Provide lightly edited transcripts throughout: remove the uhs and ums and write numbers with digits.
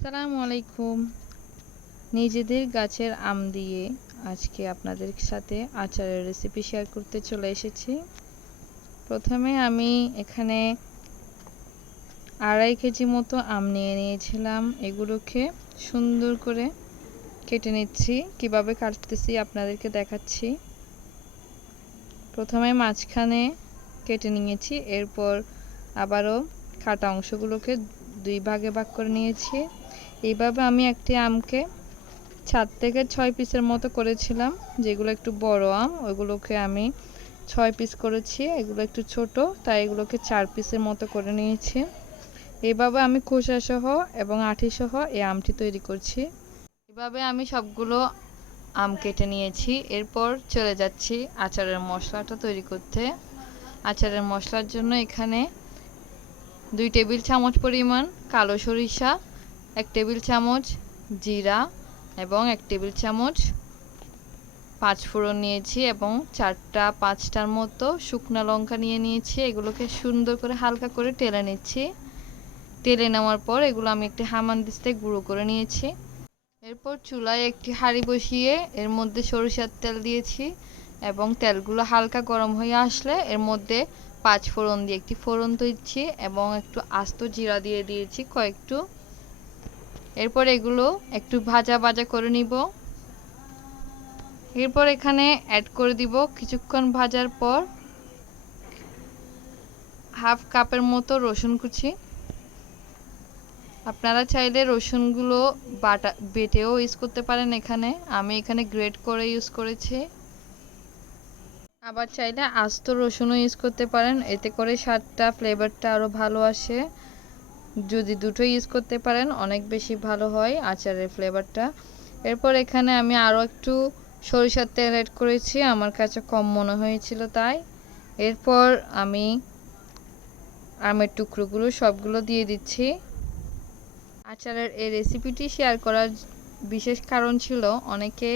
আসসালামু আলাইকুম। নিজেদের গাছের আম দিয়ে আজকে আপনাদের সাথে আচারের রেসিপি শেয়ার করতে চলে এসেছি। প্রথমে আমি এখানে 2.5 কেজি মতো আম নিয়ে নিয়েছিলাম। এগুলোকে সুন্দর করে কেটে নিচ্ছি। কিভাবে কাটতেছি আপনাদেরকে দেখাচ্ছি। প্রথমে মাঝখানে কেটে নিয়েছি, এরপর আবারও কাটা অংশগুলোকে 2 ভাগে ভাগ করে নিয়েছি। এইভাবে আমি একটি আমকে 4 থেকে 6 পিসের মতো করেছিলাম। যেগুলো একটু বড় আম ওইগুলোকে আমি 6 পিস করেছি। এগুলো একটু ছোট, তাই এগুলোকে 4 পিসের মতো করে নিয়েছি। এইভাবে আমি খোসা সহ এবং আঁটি সহ এই আমটি তৈরি করছি। এভাবে আমি সবগুলো আম কেটে নিয়েছি। এরপর চলে যাচ্ছি আচারের মশলাটা তৈরি করতে। আচারের মশলার জন্য এখানে 2 টেবিল চামচ পরিমাণ কালো সরিষা, 1 টেবিল চামচ জিরা এবং 1 টেবিল চামচ 5 ফোড়ন নিয়েছি এবং 4-5টার মতো শুকনো লঙ্কা নিয়েছি। এগুলোকে সুন্দর করে হালকা করে টেলে নিচ্ছি। টেলে নেওয়ার পর এগুলো আমি একটি হামানদিস্তায় গুঁড়ো করে নিয়েছি। এরপর চুলায় একটি হাঁড়ি বসিয়ে এর মধ্যে সরিষার তেল দিয়েছি এবং তেলগুলো হালকা গরম হয়ে আসলে এর মধ্যে 5 ফোড়ন দিয়ে একটি ফোড়ন দিচ্ছি এবং একটু আস্ত জিরা দিয়ে দিয়েছি কয়েকটু। এরপর এগুলো একটু ভাজা ভাজা করে নিব। এরপর এখানে অ্যাড করে দিব কিছুক্ষণ ভাজার পর হাফ কাপের মতো রসুন কুচি। আপনারা চাইলে রসুনগুলো বেটেও ইউজ করতে পারেন। আমি এখানে গ্রেট করে ইউজ করেছি। আবার চাইলে আস্ত রসুনও ইউজ করতে পারেন, এতে করে স্বাদটা ফ্লেভারটা আরও ভালো আসে। যদি দুটো ইউজ করতে পারেন অনেক বেশি ভালো হয় আচারের ফ্লেভারটা। এরপর এখানে আমি আরও একটু সরিষার তেল অ্যাড করেছি, আমার কাছে কম মনে হয়েছিল তাই। এরপর আমি আমের টুকরোগুলো সবগুলো দিয়ে দিচ্ছি। আচারের এই রেসিপিটি শেয়ার করার বিশেষ কারণ ছিল, অনেকে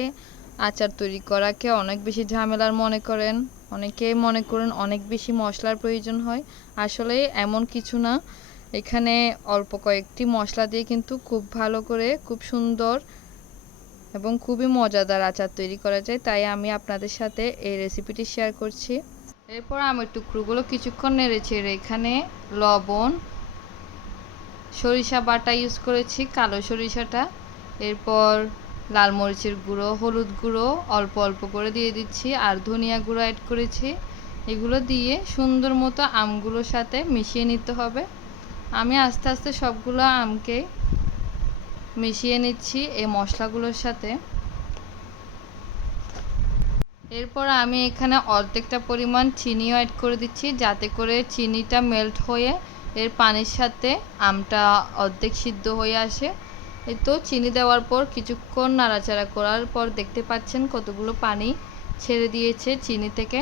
আচার তৈরি করাকে অনেক বেশি ঝামেলার মনে করেন। অনেকে মনে করেন অনেক বেশি মশলার প্রয়োজন হয়। আসলে এমন কিছু না। এখানে অল্প কয়েকটি মশলা দিয়ে কিন্তু খুব ভালো করে, খুব সুন্দর এবং খুবই মজাদার আচার তৈরি করা যায়। তাই আমি আপনাদের সাথে এই রেসিপিটি শেয়ার করছি। এরপর আমের টুকরোগুলো কিছুক্ষণ নেড়েচেড়ে এখানে লবণ, সরিষা বাটা ইউজ করেছি, কালো সরিষাটা। এরপর লাল মরিচের গুঁড়ো, হলুদ গুঁড়ো অল্প অল্প করে দিয়ে দিচ্ছি আর ধনিয়া গুঁড়ো অ্যাড করেছি। এগুলো দিয়ে সুন্দর মতো আমগুলোর সাথে মিশিয়ে নিতে হবে। আমি আস্তে আস্তে সবগুলো আমকে মিশিয়ে নিচ্ছি এই মশলাগুলোর সাথে। এরপর আমি এখানে অর্ধেকটা পরিমাণ চিনিও অ্যাড করে দিচ্ছি, যাতে করে চিনিটা মেল্ট হয়ে এর পানির সাথে আমটা অর্ধেক সিদ্ধ হয়ে আসে। এই তো চিনি দেওয়ার পর কিছুক্ষণ নাড়াচাড়া করার পর দেখতে পাচ্ছেন কতগুলো পানি ছেড়ে দিয়েছে চিনি থেকে।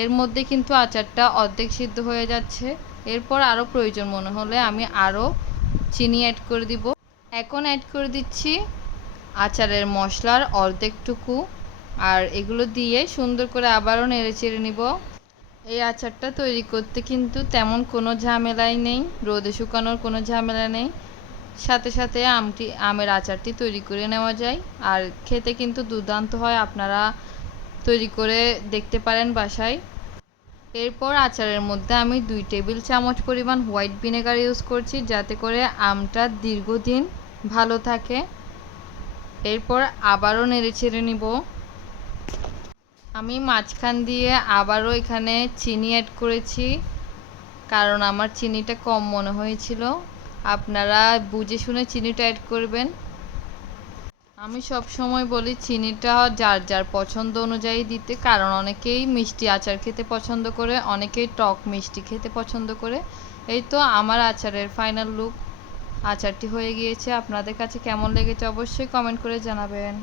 এর মধ্যে কিন্তু আচারটা অর্ধেক সিদ্ধ হয়ে যাচ্ছে। এরপর আরও প্রয়োজন মনে হলে আমি আরও চিনি অ্যাড করে দিব। এখন অ্যাড করে দিচ্ছি আচারের মশলার অর্ধেকটুকু, আর এগুলো দিয়ে সুন্দর করে আবারও নেড়েচেড়ে নিব। এই আচারটা তৈরি করতে কিন্তু তেমন কোনো ঝামেলাই নেই, রোদে শুকানোর কোনো ঝামেলা নেই। সাথে সাথে আমের আচারটি তৈরি করে নেওয়া যায়, আর খেতে কিন্তু দুর্দান্ত হয়। আপনারা তৈরি করে দেখতে পারেন বাসায়। এরপর আচারের মধ্যে আমি 2 টেবিল চামচ পরিমাণ হোয়াইট ভিনেগার ইউজ করছি, যাতে করে আমটা দীর্ঘদিন ভালো থাকে। এরপর আবারও নেড়েচেড়ে নিব। আমি মাঝখান দিয়ে আবারও এখানে চিনি অ্যাড করেছি, কারণ আমার চিনিটা কম মনে হয়েছিল। আপনারা বুঝে শুনে চিনিটা অ্যাড করবেন। আমি সব সময় বলি চিনিটা যার যার পছন্দ অনুযায়ী দিতে, কারণ অনেকেই মিষ্টি আচার খেতে পছন্দ করে, অনেকেই টক মিষ্টি খেতে পছন্দ করে। এই তো আমার আচারের ফাইনাল লুক। আচারটি হয়ে গিয়েছে। আপনাদের কাছে কেমন লেগেছে অবশ্যই কমেন্ট করে জানাবেন।